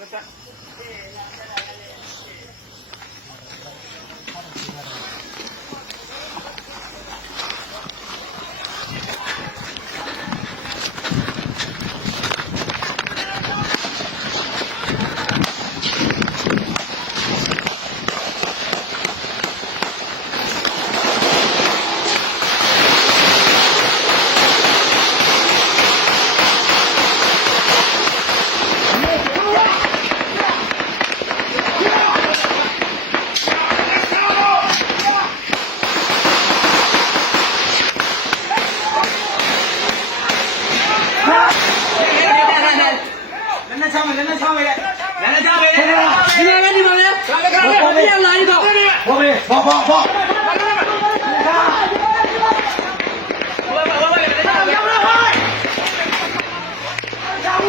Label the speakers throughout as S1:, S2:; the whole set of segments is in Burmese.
S1: 我操！也来一个，兄弟，放放放！快，
S2: 我外面！要不要拍？干家务！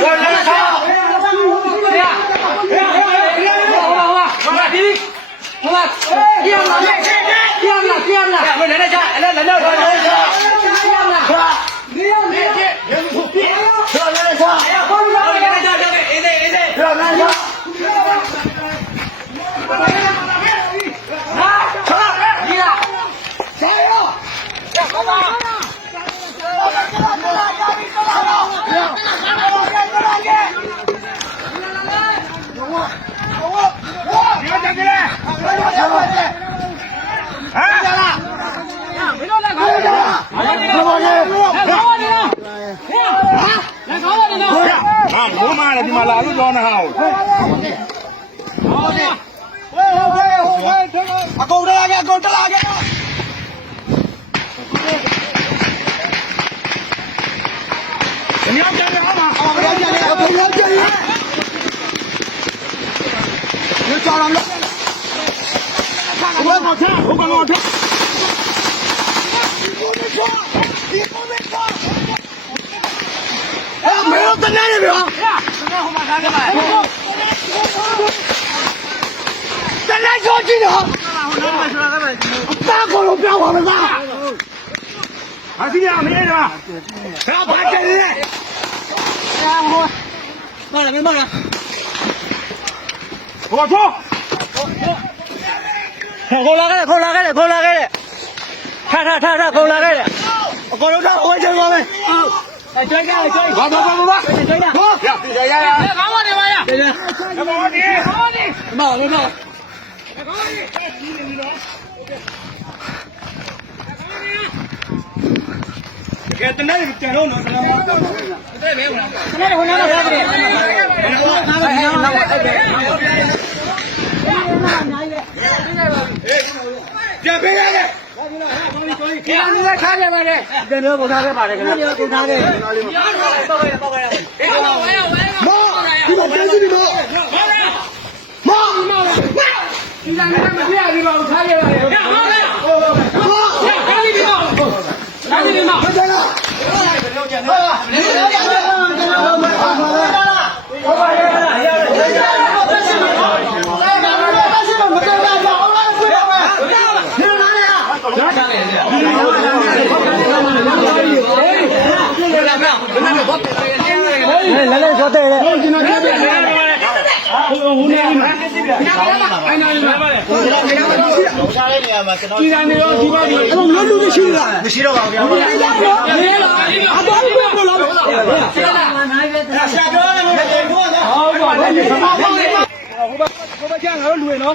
S2: 来，来，
S3: 来！来！Diabla, diabla, diabla.
S2: ဟာ
S4: ဘိုးမလည်းဒီမှာလာလို့ကြောနေဟာကို
S5: ဟောနေ
S1: အကုန်တက်လာခဲ့အကုန်တက်လာခဲ့ညောင်းတယ်ဟာမှာအော်ပြန်ပြန်အဖေရောက်ပြန်ညကြောင်လာလို့
S4: ဘိုးကတော့ထားဘိုးကတော့ထား
S1: 那里边。咱来找几条。咱可有别活了，咱。
S4: 俺弟弟，俺没人
S1: 去。俺爸真人。
S5: 慢点，别慢点。给
S4: 我冲！
S5: 给拉开了，给拉开了，给拉开了。叉叉叉叉，
S1: 给拉开了。给我留着，我
S5: 先放了。哎，追下来，
S1: 追！走走走走
S5: 走，追的，
S1: 走！
S4: 呀呀呀呀！来，
S5: 赶我的玩意！对
S4: 对，赶
S5: 我的，赶
S1: 我的，闹了闹！来，赶
S5: 我的，来，你来你来，来，
S1: 赶我的！给等待你等着呢，等待没有了，等待我拿到手里。拿到拿到拿到，哎，拿到拿到，哎，别别别！
S5: ဒီကနေ့လည်းထားကြပါလေကျွန်တော်ကိုထားခဲ့ပါတယ်ခင်ဗျာကိုထားခဲ့
S1: မောဒီမှာပြန်စီဒီမောမော
S5: ဒီကနေ့မပြရဘူးတော့ထားခဲ့ပါတယ်ဟုတ်ကဲ့ဟုတ်ကဲ့
S1: မော
S5: ထားပြီတော့ထားပြီတော့
S1: မကြလား လဲလဲဆိုတဲ့လေဟိုကျွန်တော်ပြောပြတယ်ဟိုဟိုနေမှာအဲ့နာမှာဒီကနေတော့ဒီဘက်အဲ့လိုမျိုးလူတွေရှိလားမရှိတော့ပါဘူးဗျာနေလားအတော်ဘယ်လိုလုပ်လဲဆရာဆရာပြောတယ်ဘယ်လိုပြောလဲဟုတ်ပါဘူးဟိုဘက်ဟိုဘက်ကျန်တော့လူရနော်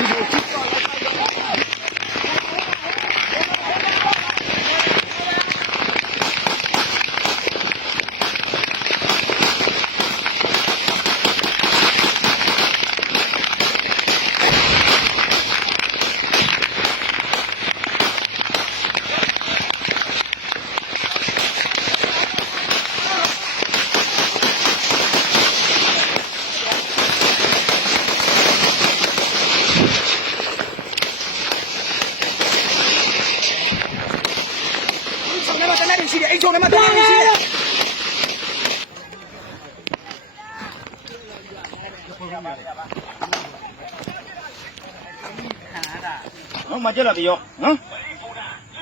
S4: မကြက်လာပြီရောဟမ်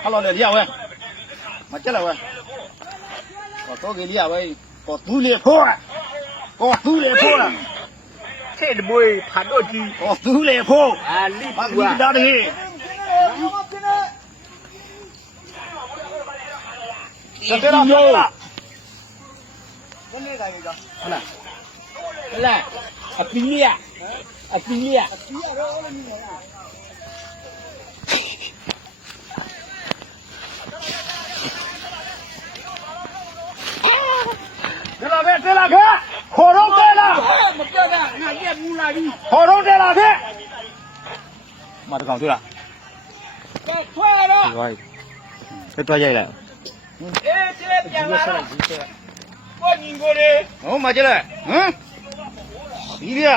S4: ဟောလေလျာဝဲမကြက်လာဝဲကောတော့ကလျာဝဲကောသူလေဖိုးကောသူလေဖိုးထဲတဘွေဖာတော့ကြီးကောသူလေဖိုး
S1: အာလိ
S4: ဘာ
S1: ပူ
S4: ကြီးတာတဲ့တကယ်တော့ပြောလား
S1: ဟလာအပီးရအပီးရ
S4: တက်လာ ခဲ့တက်လာခဲ့ခေါ်တော့တက်လာ
S1: မပြောတာငါရက်မူလာပြီ
S4: ခေါ်တော့တက်လာခဲ့မတကောင်တွေ့လား
S1: ကဲခွဲတော့
S4: တွားပဲတွားရိုက်လိုက်
S1: အေးကျေပြန်လာတော့ကိုညီကိုလေ
S4: ဟောမကြက်လဲဟမ်ဒီပြ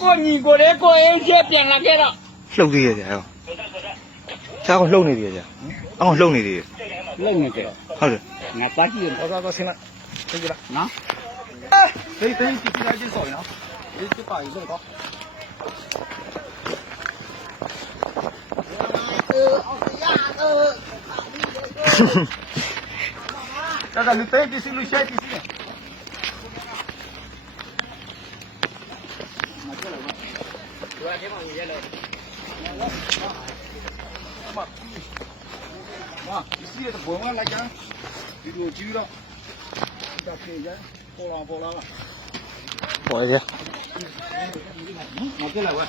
S1: ကိုညီကိုလေကိုအေးကျေပြန်လာခဲ့တော့
S6: လှုပ်သေးရဲ့ကြာ။ရှားကောင်လှုပ်နေသေးရဲ့ကြာ။အောင်းလှုပ်နေသေးရဲ့
S1: လုံနေတယ်။
S6: ဟုတ်တယ်
S1: ငါပါကြည့်ရ
S4: ဟောတော့ဆင်းလိုက် သိကြလား
S1: နော်
S4: သိသိကြည့်ကြည့်ချင်းစော်ရနော်ဒီစစ်ပါရေးလို့တော့ဒါကလူသိကြည့်စီလူရှိုက်ကြည့်စီဘာဒီမှာရေးလို့ဘာဒီစီရတဲ့ဘုံကလိုက်ကြဒီလိုကြည့်တော့ ပေါ်လာ
S6: ပေါ်လာပေါ်ရ
S4: မကလာဝါ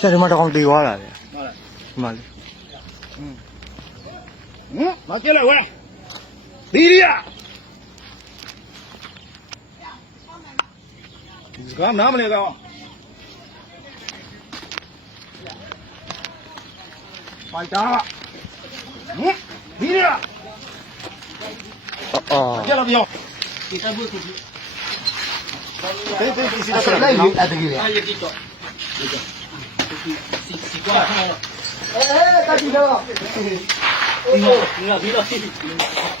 S4: ဆ
S6: ရာဒီမှာတကောင်တေသွားတာလေ
S4: ဟုတ်လား
S6: ဒီမှာလေ
S4: ဟမ်မကလာဝါဒီရီယာဒီစကားနားမလဲကောင်ပိုက်တာ
S6: ဟ
S4: မ်ဒီရီယာ
S1: အော်ကြလာပြော
S4: 对对，第四个来有，哎，这个。
S1: အား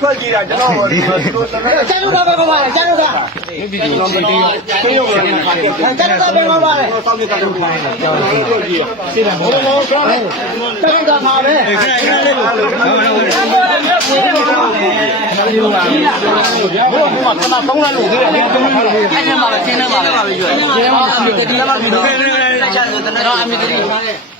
S4: ထွက်ကြည့်တာကျွန်တော်ဟိုဒီလိုသမီး
S7: ကျန်လို့ပါပါပါကျန်လို့ပါ
S4: ဒီဒီလိုမတင်ရခေရုံနဲ့ခါတယ်
S7: ကျန်လို့ပါပါပါ
S4: စောင့်နေတာလို့ခိုင်းတာကျွန်တော်တို့ကြည့်စိတ်ဓာတ်ဘောဘောဆောင်းတယ်
S7: ကျန်တာပါပဲ
S4: ခဏခဏလေးလို့ဘောကခဏသုံးလိုက်လို့ဒီလိုသုံးလိုက်လို့
S1: အဲ့ဒီမှာဆင်းနေပါလေဆင်းနေပါလေပြောဆင်းနေပါလေတတိယမှာပြီးတော့လက်ချဆိုတော့အမေတတိအမေ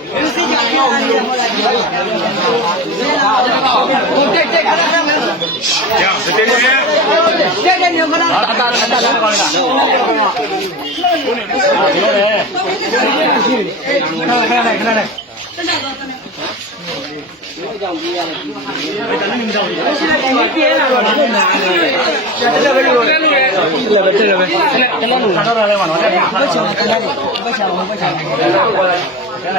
S4: ဘ
S1: ယ်
S4: မှာ
S1: လဲဘယ်မှာလဲဒီတော့ပြပြီလား
S4: ဟုတ်ကဲ့ ကျွ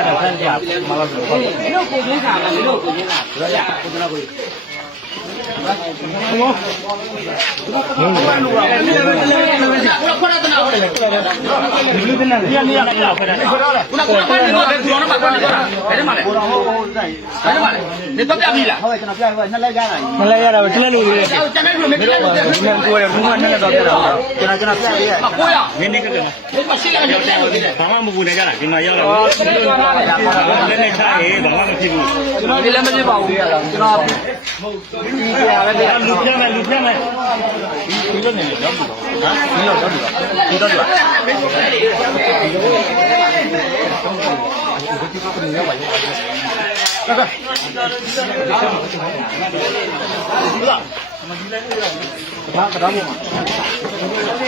S4: န်တော်ပြရနှစ်လက်ရတာ။
S6: မလဲရတာပဲတလက်လို့လေ
S1: ကျောင်းကျန်တဲ့လူမင်းတို့က။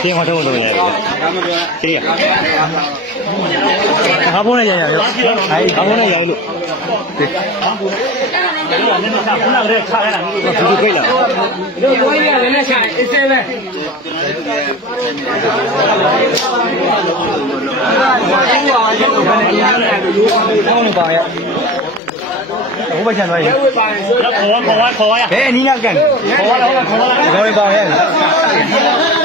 S6: ဒီမှာကိုယ်ရဘူးမနဲ့တော့ပြတာ။
S4: ကျွန် တော်ကျွန်တော်ပြရရ
S1: မကိုရ
S4: နင်းနေကြတယ်
S1: ဒီမရှိရတဲ့တဲ့လူတွေ
S4: ဘာမှမပူနေကြတာဒီမှာရောက်တော့လက်နဲ့ချရေးဘာမှမဖြစ်ဘူး
S1: ကျွန်တော်ဒီလည်းမဖြစ်ပါဘူးကျွန်တော်
S6: လူပြမယ်လူပြမယ်ဒီလိုနေရောက်ပြီတော့ဟမ်ဒီတော့ရောက်ပြီတော့ဒီတော့ဒီပါဘာကဒါမို့
S1: ရှင်းဟောထုံးလို့ရတယ်ရှင်းရဟာဖုန်းနဲ့ရရရောဟာဖုန်းနဲ့ရလို့
S6: ဒီကနေ့ကခုနကတည်းကခါရတာမျိုး
S1: သူတို့ခိတ်လာ
S8: တို့ကိုကြီးရ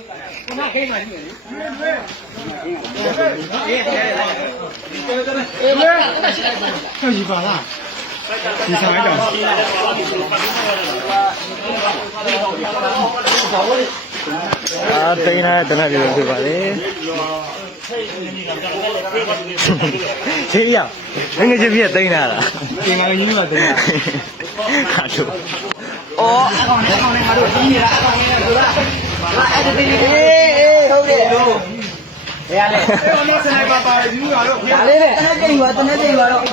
S6: ခေါ်ခေါ်ရ
S1: ဘယ်အနည်းနာကန်
S6: ခေါ်ရခေါ်ရခေါ်ရ
S1: ကောင်းနေပါရဲ့
S8: အဲဒီကျတော့ခြေတိုင်းနေပါဘောတယောက်တော့ဒီခြေတိုင်းနေပါဘော
S6: တန်းစီတန်းစီတန်း စီဒီလိုမျိုးဒီလိုမျိုးလို့ဒါ
S1: အာတိန်းလာတနပ်ပြေပြပါလေရှင်းရငငယ်ချင်းပြတိန်းလာလားပင်ငါလည်းကြီးမှတိန်းလာဟာတို့
S9: ဒါလေးပဲတနေ့ကြိမ်ပါတနေ့ကြိမ်ပါတော့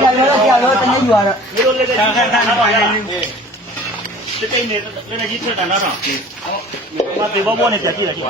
S9: ကြာရောကြာရောတနေ့ယူရတော့
S6: ဒီလိုလေးခါခါခါပါရဒီကိနေလည်းကြီးထွက်တာလားတော့ဟာဒီဘောဘောနဲ့ကြည့်ရကြည့်